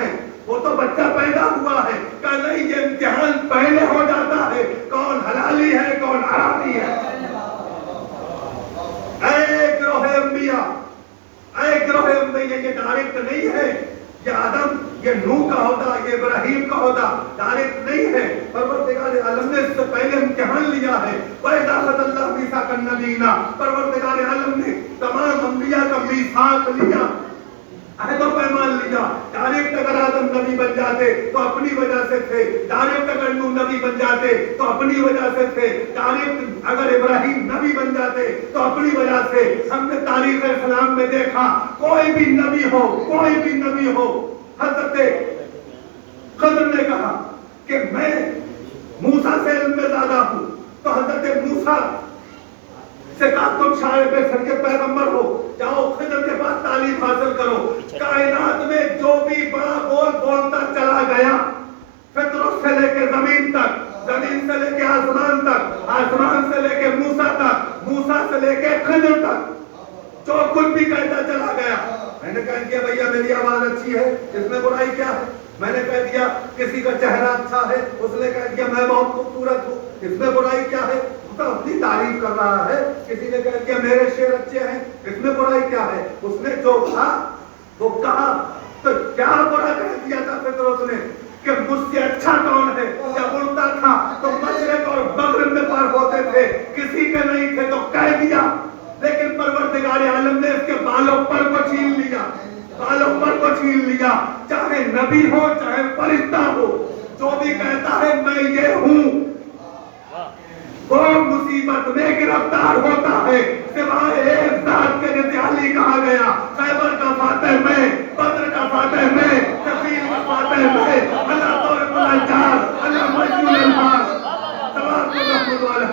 ہے وہ تو بچہ پیدا ہوا ہے کہ نہیں یہ امتحان پہلے ہو جاتا ہے کون حلالی ہے کون حرامی ہے. اے گروہ انبیاء یہ ڈائریکٹ نہیں ہے. یہ آدم یہ نوح کا ہوتا یہ ابراہیم کا ہوتا ڈائریکٹ نہیں ہے. پروردگار عالم نے اس سے پہلے امتحان لیا ہے. وَإِذَا أَخَذَ اللَّهُ مِيثَاقَ النَّبِيِّينَ پروردگار عالم نے تمام انبیاء کا میثاق لیا عہد و پیمان لیا. ڈائریکٹ اگر آدم نبی بن جاتے تو اپنی وجہ سے تھے. ڈائریکٹ اگر نوح نبی بن جاتے تو اپنی وجہ سے تھے. ڈائریکٹ اگر ابراہیم نبی بن جاتے تو اپنی وجہ سے. ہم نے تاریخ اسلام میں دیکھا کوئی بھی نبی ہو حضرت خضر نے کہا کہ میں موسیٰ سے علم میں زیادہ ہوں تو حضرت موسیٰ سے کہا تم شاعر سید پیغمبر ہو جاؤ خضر کے پاس تعلیم حاصل کرو. کائنات میں جو بھی بڑا بولتا چلا گیا فطرت سے لے کے زمین تک زمین سے لے کے آسمان تک آسمان سے لے کے موسیٰ تک موسیٰ سے لے کے خضر تک جو کچھ بھی کہتا چلا گیا. میں نے کہہ دیا بھیا میری آواز اچھی ہے اس میں برائی کیا ہے. میں نے کہہ دیا کسی کا چہرہ اچھا ہے اس نے کہہ دیا میں بہت خوبصورت ہوں اس میں برائی کیا ہے. تو اپنی تعریف کر رہا ہے. کسی نے کہہ دیا میرے شعر اچھے ہیں اس میں برائی کیا ہے. اس نے جو کہا وہ کہا تو کیا برا کہہ دیا تھا فطرت نے کہ مجھ سے اچھا کون ہے. جب اڑتا تھا تو مشرق اور مغرب میں پار ہوتے تھے کسی کے نہیں تھے تو کہہ دیا. لیکن پروردگار عالم نے اس کے بالوں پر کو چھین لیا. چاہے نبی ہو چاہے فرشتہ ہو جو بھی کہتا ہے میں یہ ہوں وہ مصیبت میں گرفتار ہوتا ہے سوائے ایک ذات کے جیسے علی کہا گیا خیبر کا فاتح میں بدر کا فاتح میں سفیر کا فاتح میں اللہ طورق الانجار اللہ مجمول الحاظ سواب کو محمد والے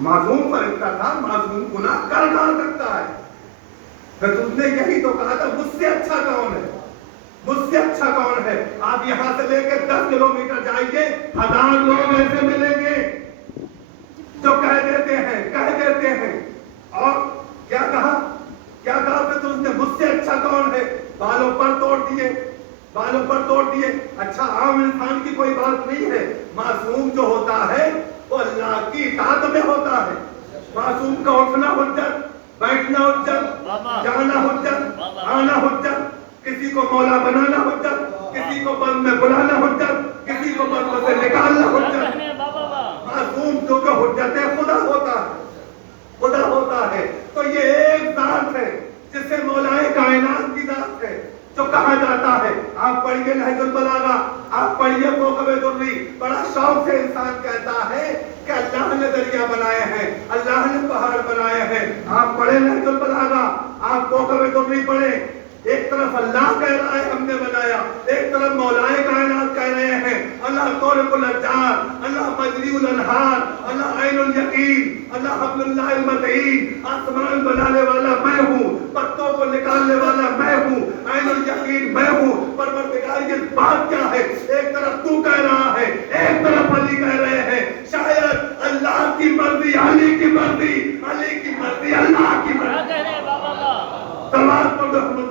معصوم فرشتہ تھا معصوم گناہ کر ڈال سکتا ہے. پھر تم نے یہی تو کہا تھا مجھ سے اچھا کون ہے. آپ یہاں سے لے کے 10 کلومیٹر جائیے 1000 لوگ ایسے ملیں گے جو کہہ دیتے ہیں اور کیا کہا پھر تم نے مجھ سے اچھا کون ہے. بالوں پر توڑ دیے. اچھا عام انسان کی کوئی بات نہیں ہے. معصوم جو ہوتا ہے وہ اللہ کی اطاعت میں ہوتا ہے. معصوم کا اٹھنا حجت بیٹھنا حجت جانا حجت آنا حجت کسی کو مولا بنانا حجت کسی کو بند میں بلانا حجت کسی کو بند سے نکالنا حجت. معصوم جو کہ حجت خدا ہوتا ہے. تو یہ ایک ذات ہے جس سے مولا کائنات کی ذات ہے جو کہا جاتا ہے. آپ پڑھیے نہج البلاغہ آپ پڑھیے کوکب درری. بڑا شوق سے انسان کہتا ہے کہ اللہ نے دریا بنائے ہیں اللہ نے پہاڑ بنائے ہیں. آپ پڑھیں نہج البلاغہ آپ کوکب درری پڑھیں. ایک طرف اللہ کہہ رہا ہے ہم نے بنایا ایک طرف مولائے کائنات کہہ رہے ہیں اللہ طورق الانجار اللہ مجری الانہار اللہ عین الیقین اللہ حبل اللہ المتین. آسمان بنانے والا میں ہوں پتوں کو نکالنے والا میں ہوں عین الیقین میں ہوں. پروردگار یہ بات کیا ہے. ایک طرف تو کہہ رہا ہے ایک طرف علی کہہ رہے ہیں. شاید اللہ کی مرضی علی کی مرضی علی کی مرضی اللہ کی مرضی. تمام کو محمد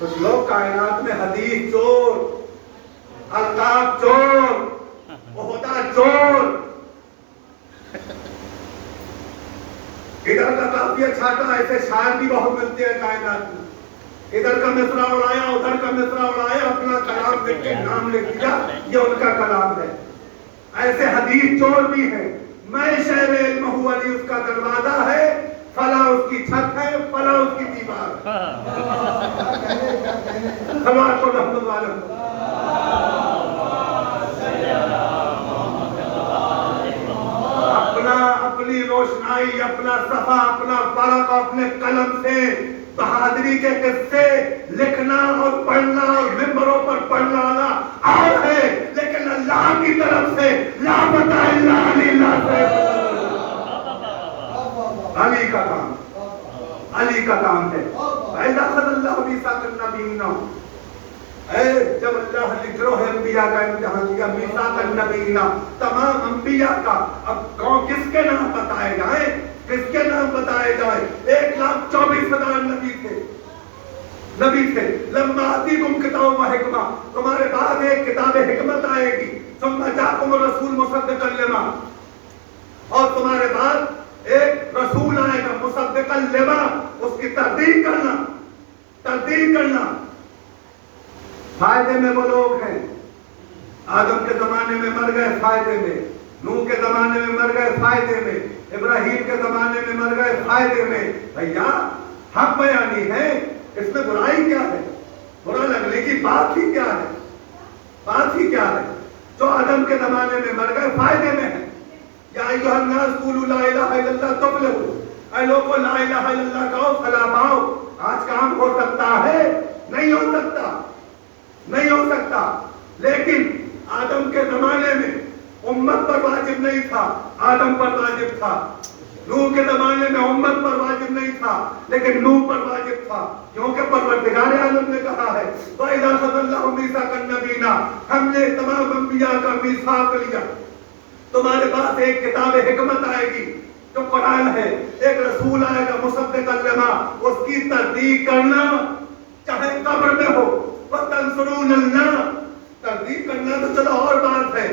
کچھ لوگ کائنات میں حدیث چور القاب چور عہدہ چور ادھر کا قافیہ چھاٹا ایسے شاعر بھی بہت ملتے ہیں کائنات میں. ادھر کا مصرع اڑایا ادھر کا مصرع اڑایا اپنا کلام لکھ کے نام لکھ دیا یہ ان کا کلام ہے. ایسے حدیث چور بھی ہیں. میں شہر علم ہوں علی اس کا دروازہ ہے فلاں اس کی چھت ہے فلاں اس کی دیوار. سماعت کو رحمت والے اپنی روشنائی اپنا صفا اپنا برق اپنے قلم سے بہادری کے قصے لکھنا کا کام، علی کا کام ہے۔ فَإِذَا أَخَذَ اللَّهُ مِيثَاقَ النَّبِيِّينَ، جب اللہ نے گروہ انبیاء کا امتحان لیا، میثاق النبیین، تمام انبیاء کا، اب کون کس کے نام بتائے جائیں، کس کے نام بتائے جائیں؟ 1,24,000 نبی تھے۔ لما آتیکم کتاب و حکمہ، تمہارے بعد ایک کتاب حکمت آئے گی، ثم جاءکم الرسول مصدقا لما، اور تمہارے بعد ایک رسول آئے گا مصدقا لما، اس کی تصدیق کرنا، تصدیق کرنا۔ فائدے میں وہ لوگ ہیں، آدم کے زمانے میں مر گئے فائدے میں، نوح کے زمانے میں مر گئے فائدے میں، ابراہیم کے زمانے میں مر گئے فائدے میں۔ بھیا حق بیانی ہے، اس میں برائی کیا ہے؟ برا لگنے کی بات ہی کیا ہے؟ بات ہی کیا ہے؟ جو آدم کے زمانے میں مر گئے فائدے میں ہے۔ یا ایھا الناس قولوا لا الہ الا اللہ تفلحوا، اے لوگوں لا الہ الا اللہ کہو فلاح پاؤ۔ آج کام ہو سکتا ہے؟ نہیں ہو سکتا، نہیں ہو سکتا۔ لیکن آدم کے زمانے میں امت پر واجب نہیں تھا، آدم پر واجب تھا۔ نوح کے زمانے میں امت پر واجب نہیں تھا، لیکن نوح پر واجب تھا، کیونکہ پروردگار عالم نے کہا ہے وَإِذَا أَخَذَ اللَّهُ مِيثَاقَ النَّبِيِّينَ، ہم نے تمام انبیاء کا میثاق لیا، تمہارے پاس ایک کتاب حکمت آئے گی جو قرآن ہے، ایک رسول آئے گا مصدقا لما، اس کی تصدیق کرنا، چاہے قبر میں ہو۔ وَتَنْصُرُونَ اللَّهَ، تصدیق کرنا تو چلو اور بات ہے،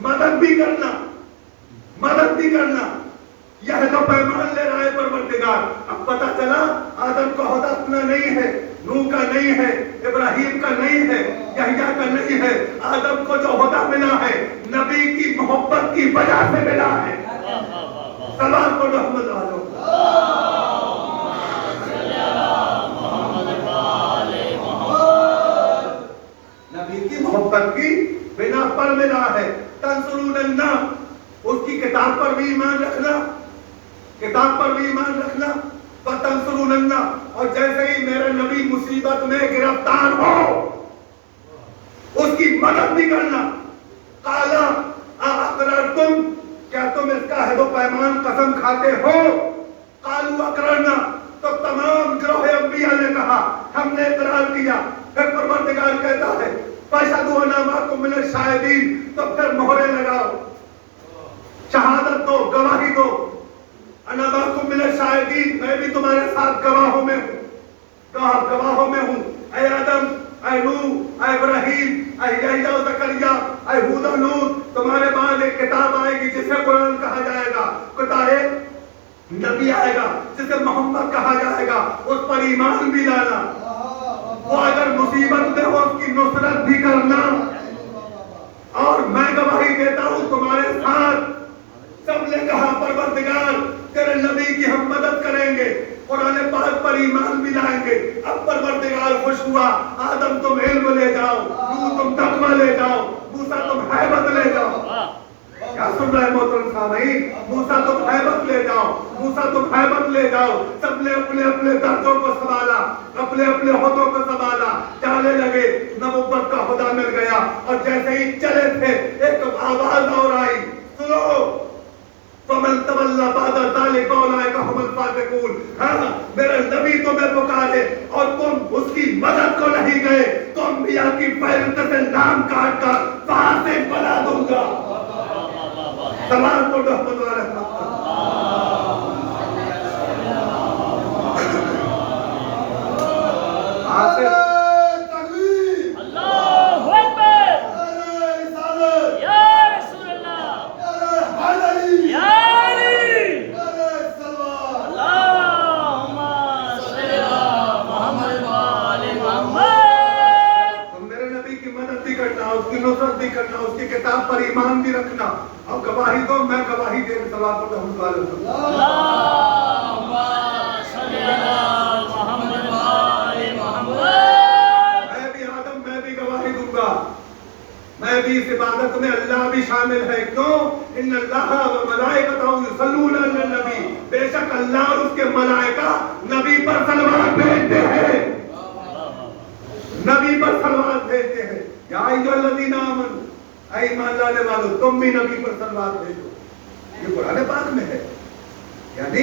مدد بھی کرنا، مدد بھی کرنا۔ یہ تو پیمان لے رہا ہے پروردگار۔ اب پتہ چلا آدم کا عہدہ اپنا نہیں ہے، نوح کا نہیں ہے، ابراہیم کا نہیں ہے، یحییٰ کا نہیں ہے۔ آدم کو جو عہدہ ملا ہے نبی کی محبت کی وجہ سے ملا ہے۔ سلام کو رحمت والوں، نبی کی محبت کی بنا پر ملا ہے۔ تنصرون اللہ، اس کی کتاب پر بھی ایمان رکھنا، کتاب پر بھی ایمان رکھنا۔ وَتَنْصُرُونَ اللَّهَ، اور جیسے ہی میرا نبی مصیبت میں گرفتار ہو اس کی مدد بھی کرنا۔ قَالَ أَأَقْرَرْتُمْ، کیا تم اس کا عہد و پیمان قسم کھاتے ہو؟ قَالُوا أَقْرَرْنَا، تو تمام گروہ انبیاء نے کہا ہم نے اقرار کیا۔ پھر پروردگار کہتا ہے فَاشْهَدُوا أَنَّا مَعَكُم مِّنَ الشَّاهِدِينَ، تو پھر مہریں لگاؤ، شہادت دو، گواہی دو۔ انا معکم من الشاہدین، میں بھی تمہارے ساتھ گواہوں میں ہوں، گواہوں میں ہوں۔ اے آدم، اے نوح، اے ابراہیم، اے یحییٰ و زکریا، اے ہود و لوط، تمہارے بعد ایک کتاب آئے گی جسے قرآن کہا جائے گا، کتاب نبی آئے گا جسے محمد کہا جائے گا، اس پر ایمان بھی لانا، وہ اگر مصیبت میں ہو اس کی نصرت بھی کرنا، اور میں گواہی دیتا ہوں تمہارے ساتھ۔ سب نے کہا پروردگار تیرے نبی کی ہم مدد کریں گے، قرآن پاک پر ایمان بھی لائیں گے۔ اب پروردگار خوش ہوا، آدم تم علم لے جاؤ، نوح تم تقوی لے جاؤ، موسیٰ تم ہیبت لے جاؤ۔ کیا سن رہے محترم سامعین؟ موسیٰ تم ہیبت لے جاؤ، موسیٰ تم ہیبت لے جاؤ۔ سب نے اپنے اپنے دردوں کو سنبھالا، اپنے اپنے عہدوں کو سنبھالا، جانے لگے، نبوت کا عہدہ مل گیا۔ اور جیسے ہی چلے تھے ایک آواز اور آئی، سنو فَمَن تَوَلَّىٰ بَعْدَ ذَٰلِكَ فَأُولَٰئِكَ هُمُ الْفَاسِقُونَ۔ ہاں میرا نبی تمہیں پکارے اور تم اس کی مدد کو نہیں گئے تو انبیاء کی فہرست سے نام کاٹ کر فاسق بنا دوں گا۔ سلام کو رحمت و رحمت۔ نصرت بھی کرنا، اس کی کتاب پر ایمان بھی رکھنا، اور گواہی دو، میں گواہی دے سوال پر رحمت والے میں بھی آدم، میں بھی گواہی دوں گا، میں بھی اس عبادت میں اللہ بھی شامل ہے۔ کیوں؟ ان اللہ و ملائکتہ یصلون علی النبی، بے شک اللہ اور اس کے ملائکہ نبی پر صلوات بھیجتے ہیں، نبی پر صلوات بھیجتے ہیں۔ یا ایھا الذین آمنوا، اے ایمان لانے والو تم بھی نبی پر صلوات بھیجو۔ یہ قرآن پاک میں ہے، یعنی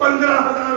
15,000